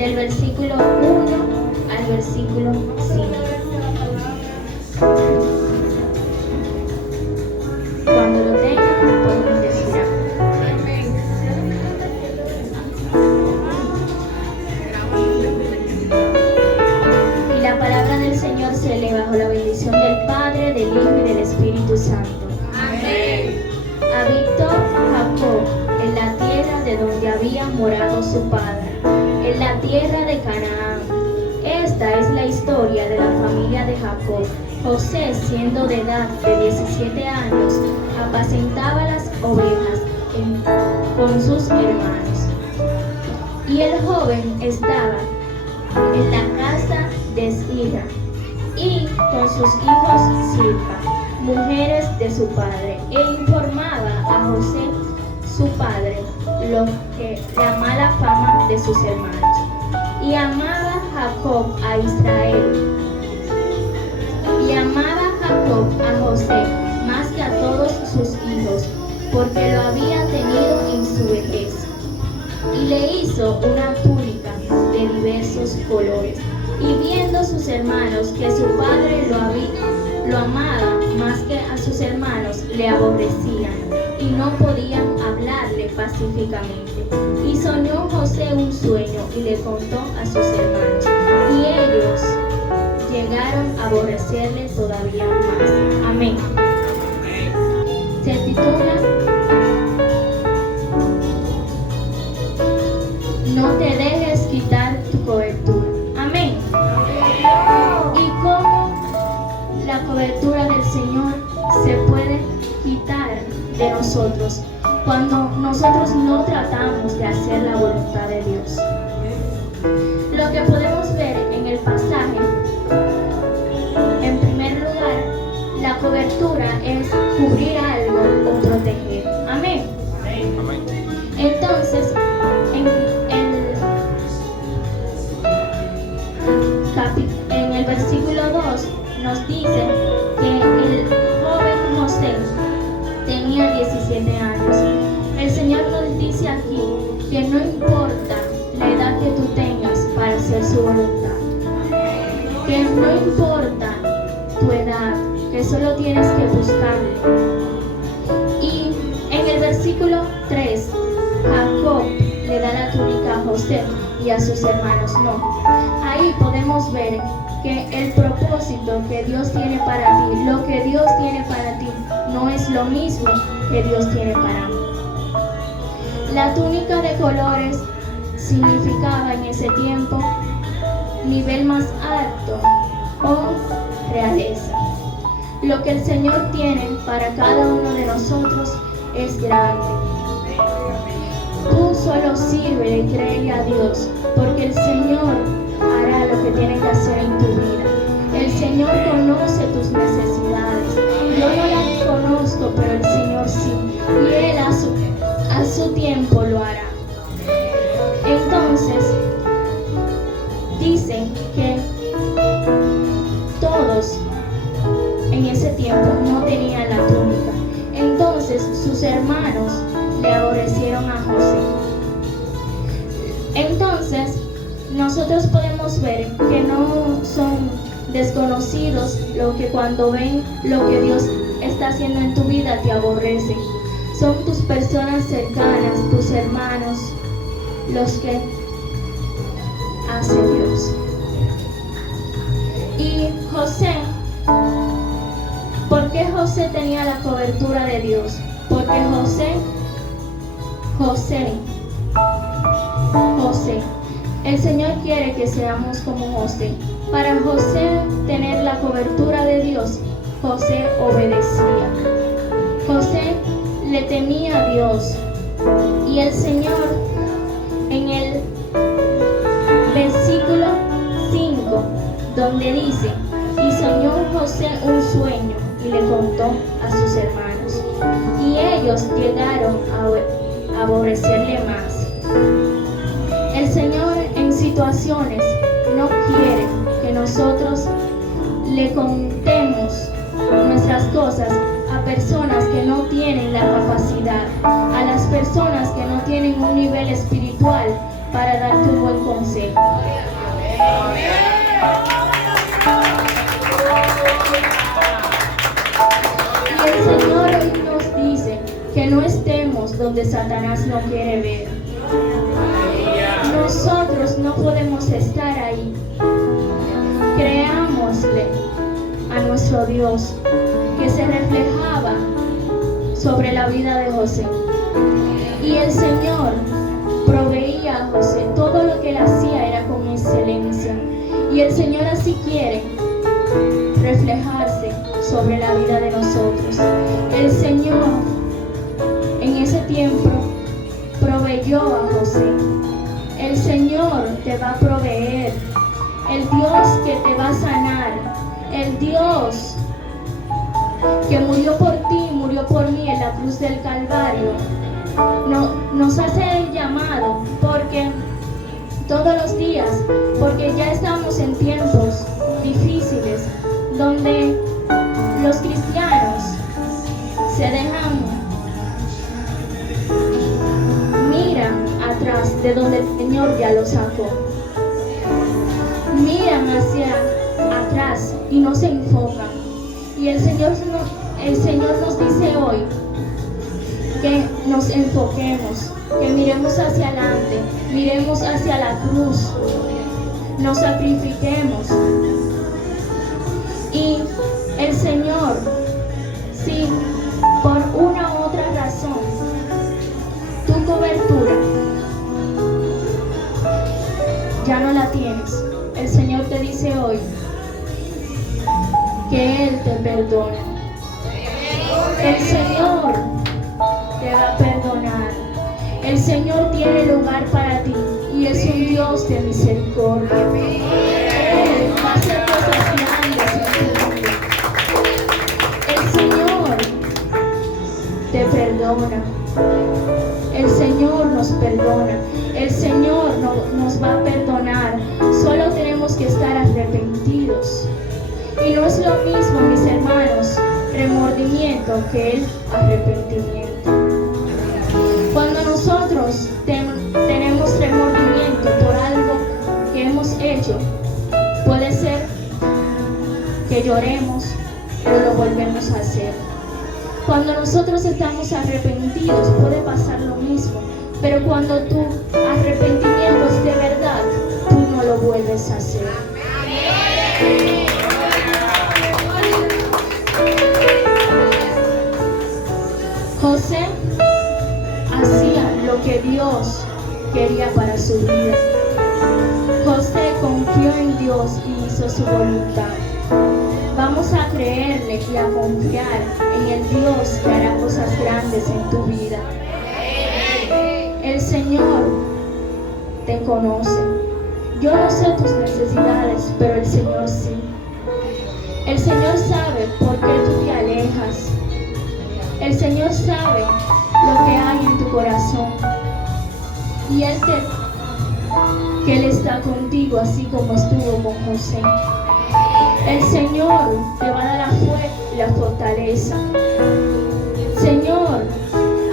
del versículo 1 al versículo 5. Cuando lo tengan, podemos decir amén. Y la palabra del Señor se lee bajo la bendición del Padre, del Hijo y del Espíritu Santo. Amén. Habitó Jacob en la tierra de donde había morado su padre, en la tierra de Canaán. Esta es la historia de la familia de Jacob. José, siendo de edad de 17 años, apacentaba las ovejas con sus hermanos. Y el joven estaba en la casa de Zilpa y con sus hijos Zilpa, mujeres de su padre, e informaba a José, su padre, lo que la mala fama de sus hermanos. Y amaba Jacob a Israel. Y amaba Jacob a José más que a todos sus hijos, porque lo había tenido en su vejez. Y le hizo una túnica de diversos colores. Y viendo sus hermanos que su padre lo amaba más que a sus hermanos, le aborrecían y no podían hablarle pacíficamente. Y soñó José un sueño y le contó a sus hermanos. Y ellos llegaron a aborrecerle todavía más. Amén. Se titula No te dejes quitar tu cobertura. Amén. ¿Y cómo la cobertura del Señor se puede quitar de nosotros cuando nosotros no tratamos de hacer la voluntad de Dios? Lo que podemos ver en el pasaje, en primer lugar, la cobertura es cubrir algo o proteger. Amén. Entonces, en el versículo 2 nos dice que el joven José tenía 17 años. El Señor nos dice aquí que no importa la edad que tú tengas para hacer su voluntad, que no importa tu edad, que solo tienes que buscarle. Y en el versículo 3, Jacob le da la túnica a José y a sus hermanos no. Ahí podemos ver que el propósito que Dios tiene para ti, lo que Dios tiene para ti, no es lo mismo que Dios tiene para mí. La túnica de colores significaba en ese tiempo nivel más alto o realeza. Lo que el Señor tiene para cada uno de nosotros es grande. Tú solo sirve y créele a Dios, porque el Señor hará lo que tiene que hacer en tu vida. El Señor conoce tus necesidades. Yo no las conozco, pero el Señor sí. Y Él a su tiempo lo hará. Entonces, dicen que todos en ese tiempo no tenían la túnica. Entonces, sus hermanos le aborrecieron a José. Entonces, nosotros podemos ver que no son desconocidos lo que cuando ven lo que Dios está haciendo en tu vida te aborrecen. Son tus personas cercanas, tus hermanos, los que hace Dios. Y José, ¿por qué José tenía la cobertura de Dios? Porque José, el Señor quiere que seamos como José. Para José tener la cobertura de Dios, José obedecía. José le temía a Dios. Y el Señor en el versículo 5, donde dice, y soñó José un sueño y le contó a sus hermanos. Y ellos llegaron a aborrecerle más. El Señor en situaciones no quiere que nosotros le contemos nuestras cosas a personas que no tienen la capacidad, a las personas que no tienen un nivel espiritual para darte un buen consejo. Y el Señor hoy nos dice que no estemos donde Satanás no quiere ver. Nosotros no podemos estar ahí. Creámosle a nuestro Dios, que se reflejaba sobre la vida de José. Y el Señor proveía a José. Todo lo que él hacía era con excelencia. Y el Señor así quiere reflejarse sobre la vida de nosotros. El Señor en ese tiempo proveyó a José. El Señor te va a proveer. El Dios que te va a sanar. El Dios que murió por ti, murió por mí en la cruz del Calvario. Nos hace el llamado porque todos los días, porque ya estamos en tiempos difíciles donde los cristianos se dejan, miran atrás de donde el Señor ya los sacó, miran hacia atrás y no se enfocan. Y el Señor nos dice hoy que nos enfoquemos, que miremos hacia adelante, miremos hacia la cruz, nos sacrifiquemos. Y el Señor, si por una u otra razón tu cobertura ya no la tienes, el Señor te dice hoy que Él te perdona. El Señor te va a perdonar. El Señor tiene lugar para ti y es un Dios de misericordia. Él va a hacer cosas grandes en tu vida. El Señor te perdona. El Señor nos perdona. El Señor nos va a perdonar. Solo tenemos que estar arrepentidos. Y no es lo mismo, mis hermanos, remordimiento que el arrepentimiento. Cuando nosotros tenemos remordimiento por algo que hemos hecho, puede ser que lloremos, pero lo volvemos a hacer. Cuando nosotros estamos arrepentidos, puede pasar lo mismo, pero cuando tu arrepentimiento es de verdad, tú no lo vuelves a hacer. José hacía lo que Dios quería para su vida. José confió en Dios y hizo su voluntad. Vamos a creerle y a confiar en el Dios que hará cosas grandes en tu vida. El Señor te conoce. Yo no sé tus necesidades, pero el Señor sí. El Señor sabe por qué tú te alejas. El Señor sabe lo que hay en tu corazón. Y que Él está contigo así como estuvo con José. El Señor te va a dar la fuerza y la fortaleza. El Señor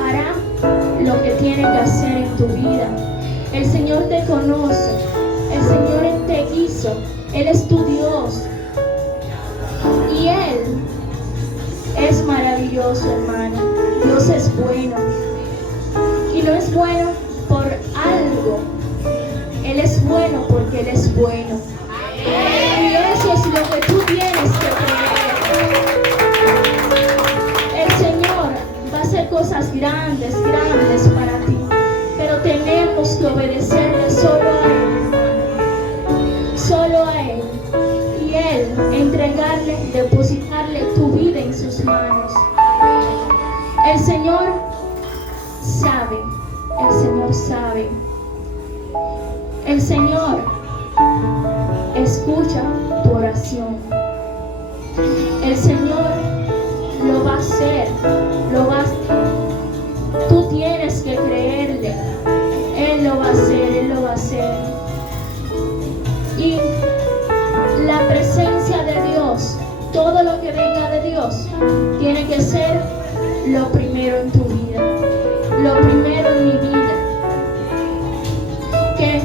hará lo que tiene que hacer en tu vida. El Señor te conoce. El Señor te hizo. Él es tu Dios. Y Él es maravilloso, hermano. Dios es bueno. Y no es bueno por algo. Él es bueno porque Él es bueno. Y eso es lo que tú tienes que creer. El Señor va a hacer cosas grandes, grandes para ti. Pero tenemos que obedecerle solo a Él. Solo a Él. Y Él entregarle, depositarle tu vida en sus manos. El Señor sabe. El Señor sabe. El Señor escucha tu oración. El Señor lo va a hacer. Tú tienes que creerle. Él lo va a hacer. Él lo va a hacer. Y la presencia de Dios, todo lo que venga de Dios, tiene que ser lo primero en tu vida. Lo primero en mi vida. Que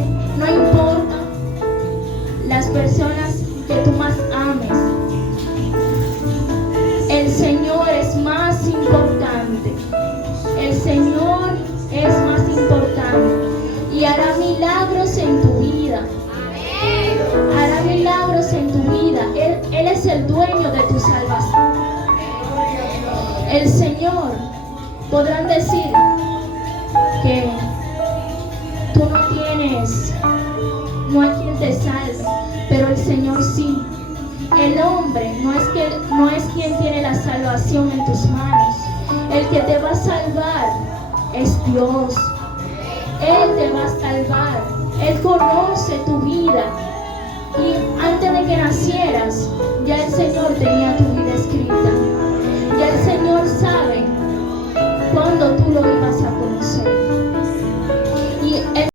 El Señor, podrán decir que tú no hay quien te salve, pero el Señor sí. El hombre no es quien tiene la salvación en tus manos. El que te va a salvar es Dios. Él te va a salvar. Él conoce tu vida. Y antes de que nacieras, ya el Señor tenía tu vida escrita. Ya el Señor sabe cuándo tú lo